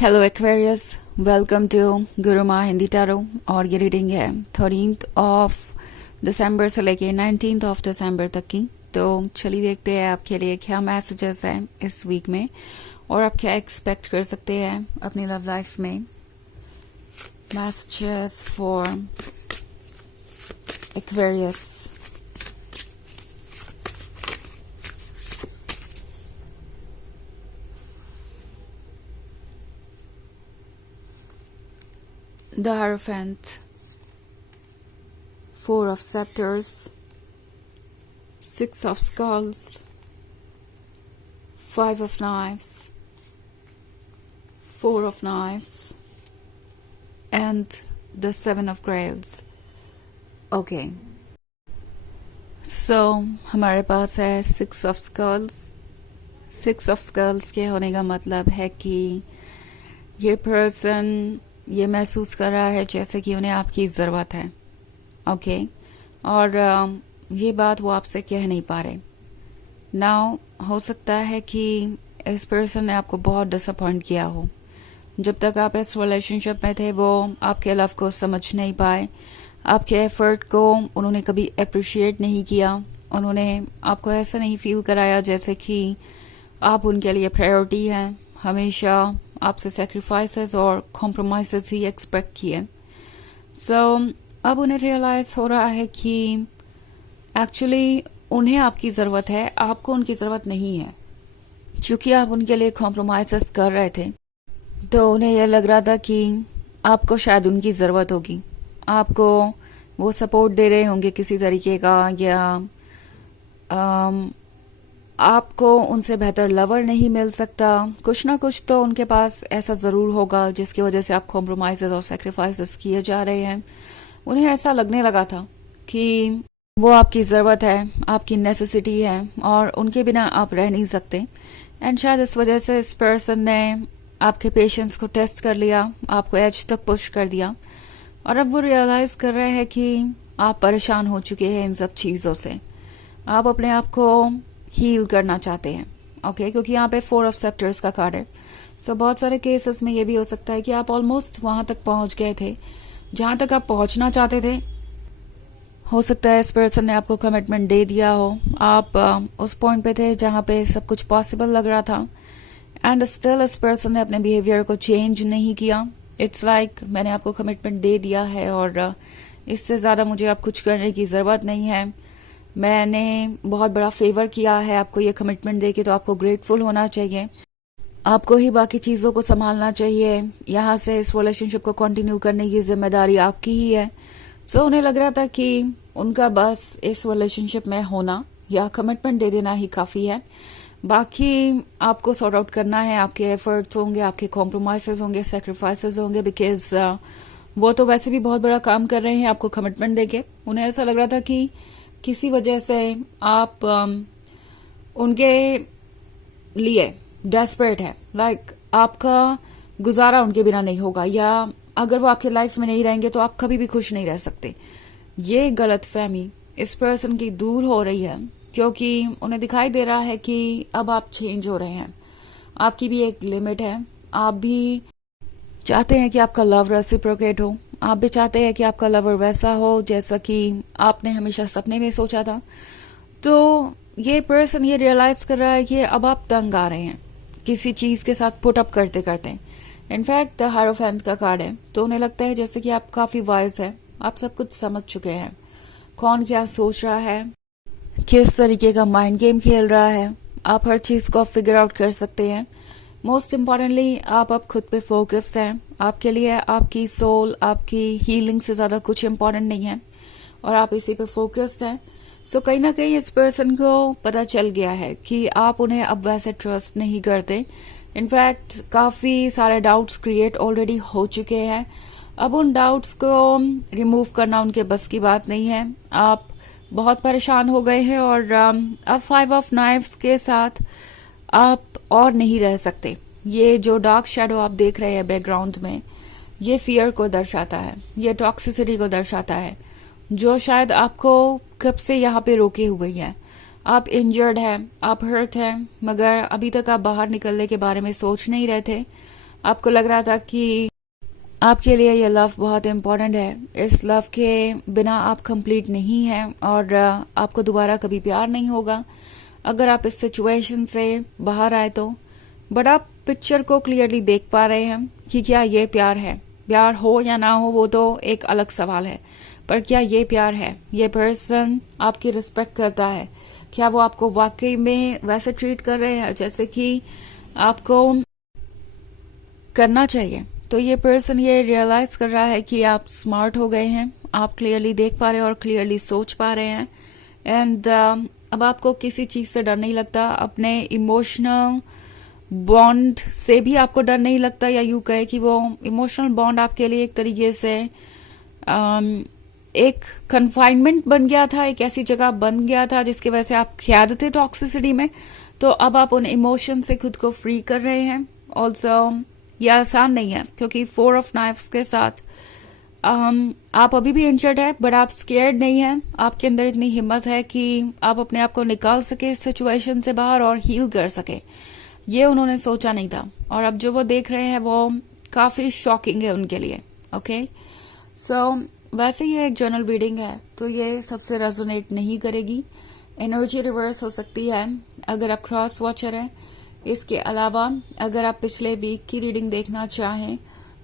Hello Aquarius, welcome to Guruma Hindi tarot. और ये reading है 13th ऑफ दिसंबर से लेके 19th ऑफ दिसंबर तक की। तो चलिए देखते हैं आपके लिए क्या मैसेजेस हैं इस वीक में और आप क्या एक्सपेक्ट कर सकते हैं अपनी लव लाइफ में। Messages for Aquarius. The Hierophant, Four of Scepters, Six of Skulls, Five of Knives, Four of Knives, and the Seven of Grails. Okay. So, हमारे पास है Six of Skulls. Six of Skulls के होने का मतलब है कि ये पर्सन ये महसूस कर रहा है जैसे कि उन्हें आपकी ज़रूरत है। ओके। और ये बात वो आपसे कह नहीं पा रहे। नाउ हो सकता है कि इस पर्सन ने आपको बहुत डिसअपॉइंट किया हो। जब तक आप इस रिलेशनशिप में थे वो आपके लव को समझ नहीं पाए, आपके एफर्ट को उन्होंने कभी अप्रिशिएट नहीं किया। उन्होंने आपको ऐसा नहीं फील कराया जैसे कि आप उनके लिए प्रायोरिटी हैं। हमेशा आपसे सेक्रीफाइसेस और कॉम्प्रोमाइसेस ही एक्सपेक्ट किए। सो अब उन्हें रियलाइज हो रहा है कि एक्चुअली उन्हें आपकी ज़रूरत है, आपको उनकी ज़रूरत नहीं है। चूंकि आप उनके लिए कॉम्प्रोमाइसेस कर रहे थे तो उन्हें यह लग रहा था कि आपको शायद उनकी ज़रूरत होगी, आपको वो सपोर्ट दे रहे होंगे किसी तरीके का, या आपको उनसे बेहतर लवर नहीं मिल सकता। कुछ ना कुछ तो उनके पास ऐसा ज़रूर होगा जिसकी वजह से आप कॉम्प्रोमाइज़ और सेक्रीफाइसेस किए जा रहे हैं। उन्हें ऐसा लगने लगा था कि वो आपकी ज़रूरत है, आपकी नेसेसिटी है और उनके बिना आप रह नहीं सकते। एंड शायद इस वजह से इस पर्सन ने आपके पेशेंस को टेस्ट कर लिया, आपको एज तक पुश कर दिया और अब वो रियलाइज़ कर रहे हैं कि आप परेशान हो चुके हैं इन सब चीज़ों से। आप अपने आप को हील करना चाहते हैं। ओके, क्योंकि यहाँ पे फोर ऑफ सेप्टर्स का कार्ड है। सो बहुत सारे केसेस में ये भी हो सकता है कि आप ऑलमोस्ट वहां तक पहुंच गए थे जहां तक आप पहुंचना चाहते थे। हो सकता है इस पर्सन ने आपको कमिटमेंट दे दिया हो, आप उस पॉइंट पे थे जहां पे सब कुछ पॉसिबल लग रहा था एंड स्टिल इस पर्सन ने अपने बिहेवियर को चेंज नहीं किया। इट्स लाइक मैंने आपको कमिटमेंट दे दिया है और इससे ज़्यादा मुझे अब कुछ करने की ज़रूरत नहीं है। मैंने बहुत बड़ा फेवर किया है आपको ये कमिटमेंट देके, तो आपको ग्रेटफुल होना चाहिए। आपको ही बाकी चीज़ों को संभालना चाहिए। यहाँ से इस रिलेशनशिप को कंटिन्यू करने की जिम्मेदारी आपकी ही है। सो उन्हें लग रहा था कि उनका बस इस रिलेशनशिप में होना या कमिटमेंट दे देना ही काफ़ी है। बाकी आपको सॉर्ट आउट करना है, आपके एफर्ट्स होंगे, आपके कॉम्प्रोमाइजेस होंगे, सेक्रीफाइसेस होंगे, बिकॉज वो तो वैसे भी बहुत बड़ा काम कर रहे हैं आपको कमिटमेंट देके। उन्हें ऐसा लग रहा था कि किसी वजह से आप उनके लिए डेस्परेट है, लाइक आपका गुजारा उनके बिना नहीं होगा, या अगर वो आपके लाइफ में नहीं रहेंगे तो आप कभी भी खुश नहीं रह सकते। ये गलत फहमी इस पर्सन की दूर हो रही है क्योंकि उन्हें दिखाई दे रहा है कि अब आप चेंज हो रहे हैं। आपकी भी एक लिमिट है। आप भी चाहते हैं कि आपका लव रेसिप्रोकेट हो। आप भी चाहते हैं कि आपका लवर वैसा हो जैसा कि आपने हमेशा सपने में सोचा था। तो ये पर्सन ये रियलाइज कर रहा है कि अब आप तंग आ रहे हैं किसी चीज के साथ पुट अप करते करते। इनफैक्ट द हायरोफेंट का कार्ड है, तो उन्हें लगता है जैसे कि आप काफी वाइज है, आप सब कुछ समझ चुके हैं, कौन क्या सोच रहा है, किस तरीके का माइंड गेम खेल रहा है। आप हर चीज को फिगर आउट कर सकते हैं। मोस्ट इम्पॉर्टेंटली आप अब खुद पे फोकस्ड हैं। आपके लिए आपकी सोल, आपकी हीलिंग से ज़्यादा कुछ इम्पॉर्टेंट नहीं है और आप इसी पे फोकस्ड हैं। सो कहीं ना कहीं इस पर्सन को पता चल गया है कि आप उन्हें अब वैसे ट्रस्ट नहीं करते। इनफैक्ट काफ़ी सारे डाउट्स क्रिएट ऑलरेडी हो चुके हैं। अब उन डाउट्स को रिमूव करना उनके बस की बात नहीं है। आप बहुत परेशान हो गए हैं और अब फाइव ऑफ नाइफ्स के साथ आप और नहीं रह सकते। ये जो डार्क शैडो आप देख रहे हैं बैकग्राउंड में, ये फियर को दर्शाता है, ये टॉक्सिसिटी को दर्शाता है जो शायद आपको कब से यहाँ पे रोके हुए है। आप इंजर्ड हैं, आप हर्ट हैं, मगर अभी तक आप बाहर निकलने के बारे में सोच नहीं रहे थे। आपको लग रहा था कि आपके लिए ये लव बहुत इम्पोर्टेंट है, इस लव के बिना आप कंप्लीट नहीं हैं और आपको दोबारा कभी प्यार नहीं होगा अगर आप इस सिचुएशन से बाहर आए तो। बट आप पिक्चर को क्लियरली देख पा रहे हैं कि क्या ये प्यार है। प्यार हो या ना हो वो तो एक अलग सवाल है, पर क्या ये प्यार है? ये पर्सन आपकी रिस्पेक्ट करता है? क्या वो आपको वाकई में वैसे ट्रीट कर रहे हैं जैसे कि आपको करना चाहिए? तो ये पर्सन ये रियलाइज कर रहा है कि आप स्मार्ट हो गए हैं, आप क्लियरली देख पा रहे हैं और क्लियरली सोच पा रहे हैं। एंड अब आपको किसी चीज से डर नहीं लगता, अपने इमोशनल बॉन्ड से भी आपको डर नहीं लगता, या यूं कहे कि वो इमोशनल बॉन्ड आपके लिए एक तरीके से एक कन्फाइनमेंट बन गया था, एक ऐसी जगह बन गया था जिसकी वजह से आप कैद थे टॉक्सिसिटी में। तो अब आप उन इमोशन से खुद को फ्री कर रहे हैं। ऑल्सो यह आसान नहीं है क्योंकि 4 ऑफ नाइफ्स के साथ आप अभी भी इंजर्ड है, बट आप स्केयर्ड नहीं है। आपके अंदर इतनी हिम्मत है कि आप अपने आप को निकाल सके इस सिचुएशन से बाहर और हील कर सके। ये उन्होंने सोचा नहीं था और अब जो वो देख रहे हैं वो काफी शॉकिंग है उनके लिए। ओके, सो वैसे ये एक जर्नल रीडिंग है तो ये सबसे रेजोनेट नहीं करेगी। एनर्जी रिवर्स हो सकती है अगर आप क्रॉस वॉचर हैं। इसके अलावा अगर आप पिछले वीक की रीडिंग देखना चाहें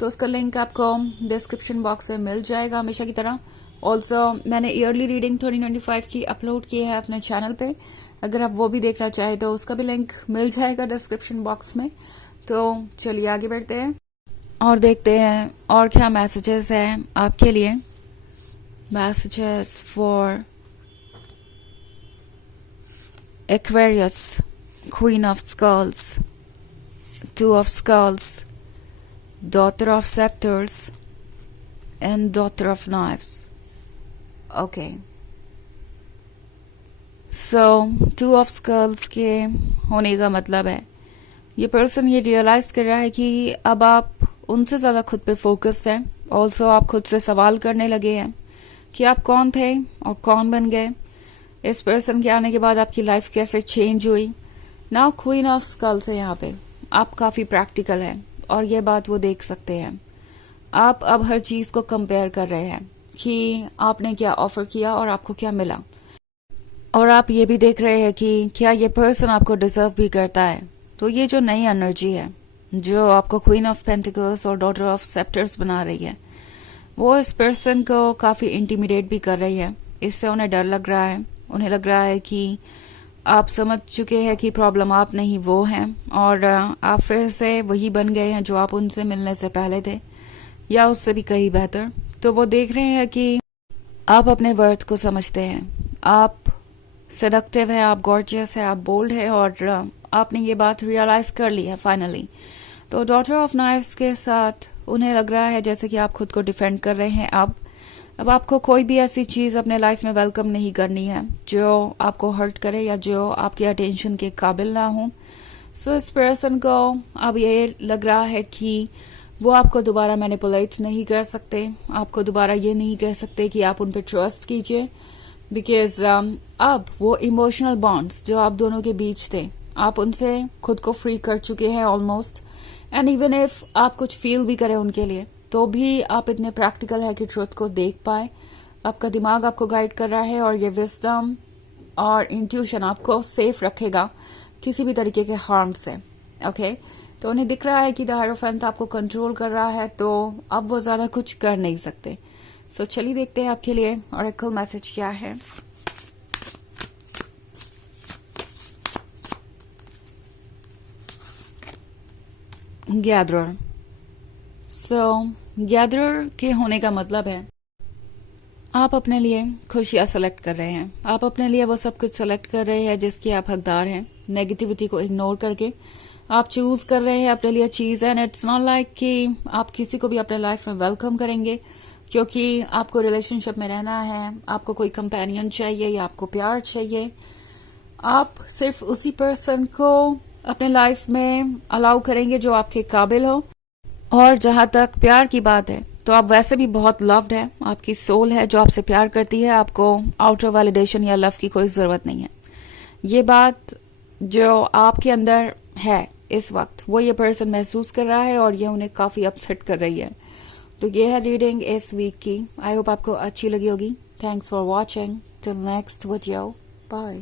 तो उसका लिंक आपको डिस्क्रिप्शन बॉक्स में मिल जाएगा हमेशा की तरह। ऑल्सो मैंने ईयरली रीडिंग 2025 की अपलोड की है अपने चैनल पे, अगर आप वो भी देखना चाहें तो उसका भी लिंक मिल जाएगा डिस्क्रिप्शन बॉक्स में। तो चलिए आगे बढ़ते हैं और देखते हैं और क्या मैसेजेस हैं आपके लिए। Messages for Aquarius, Queen of Skulls, 2 of Skulls, Daughter of Scepters, and Daughter of Knives. Okay. So, 2 of Skulls के होने का मतलब है ये पर्सन ये रियलाइज कर रहा है कि अब आप उनसे ज़्यादा खुद पे फोकस हैं। ऑल्सो आप खुद से सवाल करने लगे हैं कि आप कौन थे और कौन बन गए। इस पर्सन के आने के बाद आपकी लाइफ कैसे चेंज हुई। नाउ क्वीन ऑफ स्कल्स है यहाँ पे। आप काफी प्रैक्टिकल हैं और ये बात वो देख सकते हैं। आप अब हर चीज को कंपेयर कर रहे हैं कि आपने क्या ऑफर किया और आपको क्या मिला, और आप ये भी देख रहे हैं कि क्या ये पर्सन आपको डिजर्व भी करता है। तो ये जो नई एनर्जी है जो आपको क्वीन ऑफ पेंटिकल्स और डॉटर ऑफ सेप्टर्स बना रही है वो इस पर्सन को काफी इंटिमिडेट भी कर रही है। इससे उन्हें डर लग रहा है, उन्हें लग रहा है कि आप समझ चुके हैं कि प्रॉब्लम आप नहीं वो हैं और आप फिर से वही बन गए हैं जो आप उनसे मिलने से पहले थे, या उससे भी कहीं बेहतर। तो वो देख रहे हैं कि आप अपने वर्थ को समझते हैं, आप सेडक्टिव हैं, आप गॉर्जियस हैं, आप बोल्ड हैं और आपने ये बात रियलाइज कर ली है फाइनली। तो डॉटर ऑफ नाइफ्स के साथ उन्हें लग रहा है जैसे कि आप खुद को डिफेंड कर रहे हैं। अब आपको कोई भी ऐसी चीज अपने लाइफ में वेलकम नहीं करनी है जो आपको हर्ट करे या जो आपके अटेंशन के काबिल ना हो। सो इस पर्सन को अब ये लग रहा है कि वो आपको दोबारा मैनिपुलेट नहीं कर सकते, आपको दोबारा ये नहीं कह सकते कि आप उन पर ट्रस्ट कीजिए, बिकॉज अब वो इमोशनल बॉन्ड्स जो आप दोनों के बीच थे आप उनसे खुद को फ्री कर चुके हैं ऑलमोस्ट। एंड इवन इफ आप कुछ फील भी करें उनके लिए तो भी आप इतने प्रैक्टिकल है कि ट्रुथ को देख पाए। आपका दिमाग आपको गाइड कर रहा है और ये विजडम और इंट्यूशन आपको सेफ रखेगा किसी भी तरीके के हार्म से। ओके, तो उन्हें दिख रहा है कि द हायरोफेंट आपको कंट्रोल कर रहा है, तो अब वो ज्यादा कुछ कर नहीं सकते। सो चलिए देखते हैं आपके लिए ऑरेकल मैसेज क्या है। गैदरर। सो गैदरर के होने का मतलब है आप अपने लिए खुशियां सेलेक्ट कर रहे हैं, आप अपने लिए वो सब कुछ सेलेक्ट कर रहे हैं जिसके आप हकदार हैं। नेगेटिविटी को इग्नोर करके आप चूज कर रहे हैं अपने लिए चीज। एंड इट्स नॉट लाइक कि आप किसी को भी अपने लाइफ में वेलकम करेंगे क्योंकि आपको रिलेशनशिप में रहना है, आपको कोई कंपेनियन चाहिए या आपको प्यार चाहिए। आप सिर्फ उसी पर्सन को अपने लाइफ में अलाउ करेंगे जो आपके काबिल हो। और जहां तक प्यार की बात है तो आप वैसे भी बहुत लव्ड है, आपकी सोल है जो आपसे प्यार करती है, आपको आउटर वैलिडेशन या लव की कोई जरूरत नहीं है। ये बात जो आपके अंदर है इस वक्त वो ये पर्सन महसूस कर रहा है और ये उन्हें काफी अपसेट कर रही है। तो ये है रीडिंग इस वीक की। आई होप आपको अच्छी लगी होगी। Thanks for watching. Till next video, bye.